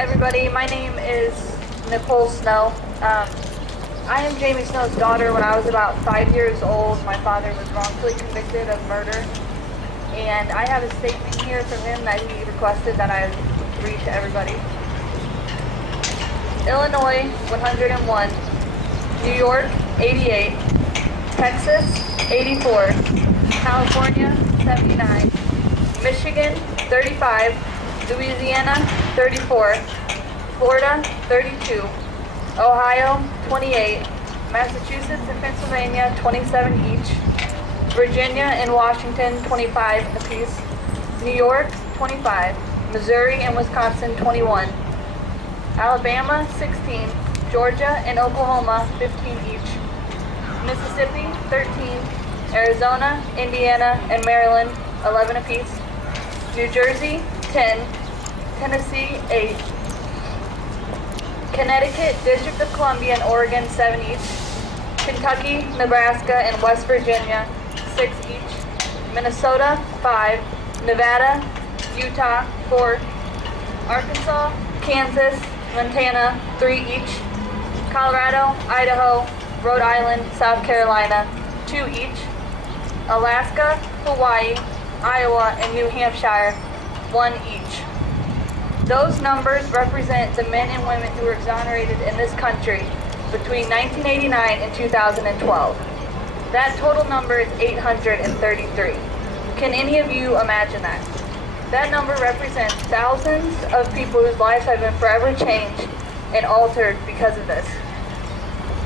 everybody. My name is Nicole Snow. I am Jamie Snow's daughter. When I was about 5 years old, my father was wrongfully convicted of murder. And I have a statement here from him that he requested that I read to everybody. Illinois, 101. New York, 88. Texas, 84. California, 79. Michigan, 35. Louisiana, 34. Florida, 32. Ohio, 28. Massachusetts and Pennsylvania, 27 each. Virginia and Washington, 25 apiece. New York, 25. Missouri and Wisconsin, 21. Alabama, 16. Georgia and Oklahoma, 15 each. Mississippi, 13. Arizona, Indiana, and Maryland, 11 apiece. New Jersey, 10. Tennessee, 8. Connecticut, District of Columbia, and Oregon, 7 each. Kentucky, Nebraska, and West Virginia, 6 each. Minnesota, 5. Nevada, Utah, 4. Arkansas, Kansas, Montana, 3 each. Colorado, Idaho, Rhode Island, South Carolina, 2 each. Alaska, Hawaii, Iowa, and New Hampshire, 1 each. Those numbers represent the men and women who were exonerated in this country between 1989 and 2012. That total number is 833. Can any of you imagine that? That number represents thousands of people whose lives have been forever changed and altered because of this.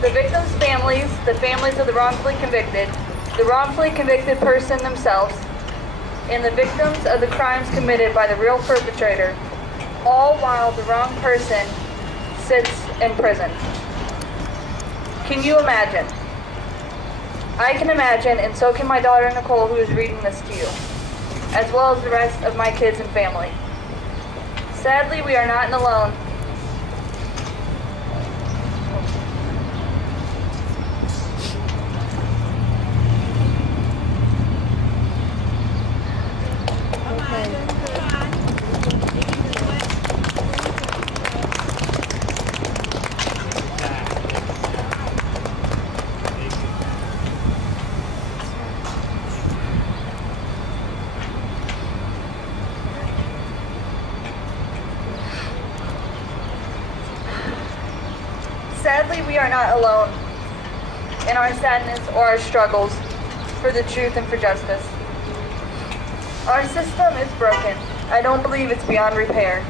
The victims' families, the families of the wrongfully convicted, the wrongfully convicted person themselves, and the victims of the crimes committed by the real perpetrator, all while the wrong person sits in prison. Can you imagine? I can imagine, and so can my daughter Nicole, who is reading this to you, as well as the rest of my kids and family. Sadly, we are not alone. Sadly, we are not alone in our sadness or our struggles for the truth and for justice. Our system is broken. I don't believe it's beyond repair,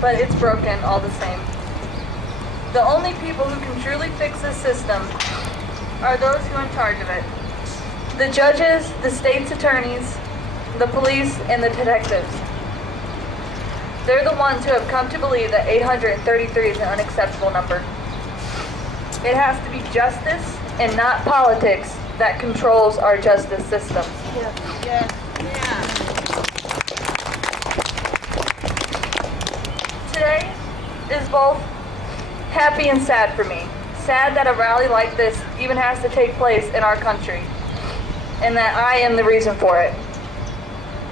but it's broken all the same. The only people who can truly fix this system are those who are in charge of it. The judges, the state's attorneys, the police, and the detectives. They're the ones who have come to believe that 833 is an unacceptable number. It has to be justice and not politics that controls our justice system. Yes. Today is both happy and sad for me. Sad that a rally like this even has to take place in our country, and that I am the reason for it.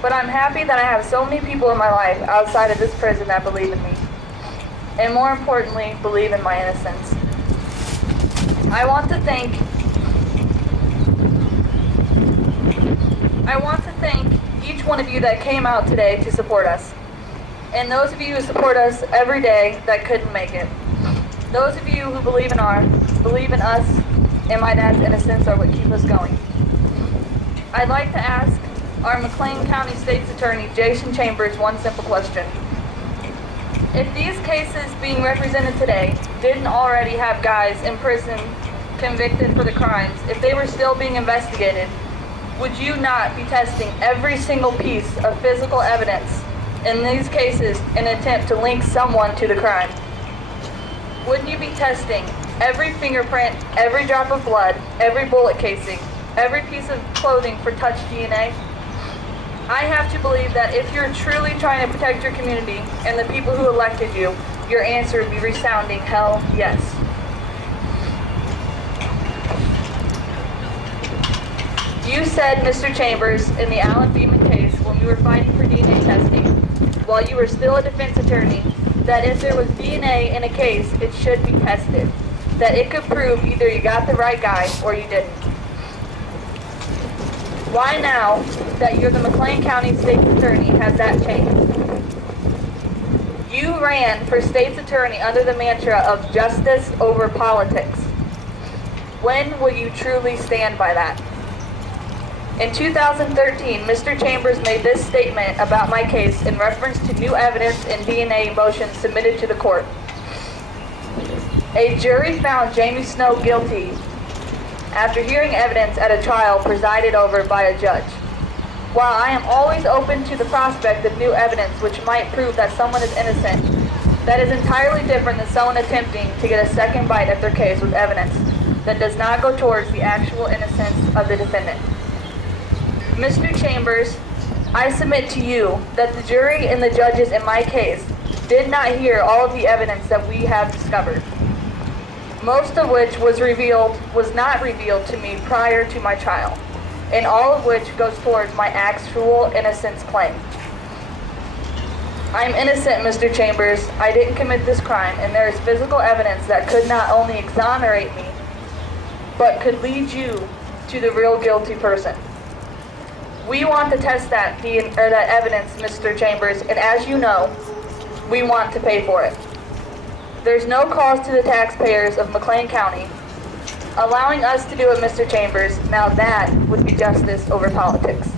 But I'm happy that I have so many people in my life outside of this prison that believe in me, and more importantly, believe in my innocence. I want to thank each one of you that came out today to support us, and those of you who support us every day that couldn't make it. Those of you who believe in us, and my dad's innocence are what keep us going. I'd like to ask our McLean County State's Attorney, Jason Chambers, one simple question. If these cases being represented today didn't already have guys in prison convicted for the crimes, if they were still being investigated, would you not be testing every single piece of physical evidence in these cases in an attempt to link someone to the crime? Wouldn't you be testing every fingerprint, every drop of blood, every bullet casing, every piece of clothing for touch DNA? I have to believe that if you're truly trying to protect your community and the people who elected you, your answer would be resounding hell yes. You said, Mr. Chambers, in the Alan Beeman case, when we were fighting for DNA testing, while you were still a defense attorney, that if there was DNA in a case, it should be tested. That it could prove either you got the right guy or you didn't. Why now that you're the McLean County State's Attorney has that changed? You ran for State's Attorney under the mantra of justice over politics. When will you truly stand by that? In 2013, Mr. Chambers made this statement about my case in reference to new evidence and DNA motions submitted to the court. A jury found Jamie Snow guilty after hearing evidence at a trial presided over by a judge. While I am always open to the prospect of new evidence which might prove that someone is innocent, that is entirely different than someone attempting to get a second bite at their case with evidence that does not go towards the actual innocence of the defendant. Mr. Chambers, I submit to you that the jury and the judges in my case did not hear all of the evidence that we have discovered, most of which was not revealed to me prior to my trial, and all of which goes towards my actual innocence claim. I am innocent, Mr. Chambers. I didn't commit this crime, and there is physical evidence that could not only exonerate me, but could lead you to the real guilty person. We want to test that evidence, Mr. Chambers, and as you know, we want to pay for it. There's no cost to the taxpayers of McLean County. Allowing us to do it, Mr. Chambers, now that would be justice over politics.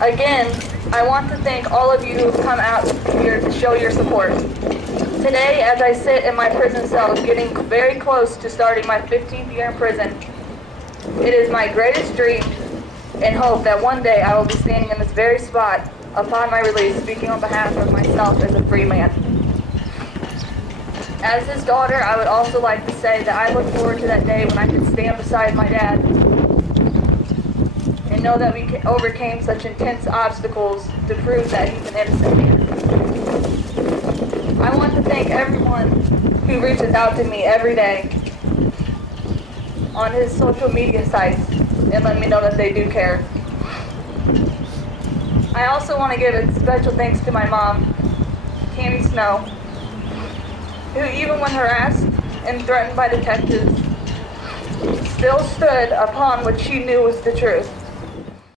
Again, I want to thank all of you who have come out here to show your support. Today, as I sit in my prison cell, getting very close to starting my 15th year in prison, it is my greatest dream and hope that one day I will be standing in this very spot upon my release, speaking on behalf of myself as a free man. As his daughter, I would also like to say that I look forward to that day when I can stand beside my dad and know that we overcame such intense obstacles to prove that he's an innocent man. I want to thank everyone who reaches out to me every day on his social media sites and let me know that they do care. I also want to give a special thanks to my mom, Tammy Snow, who even when harassed and threatened by detectives, still stood upon what she knew was the truth.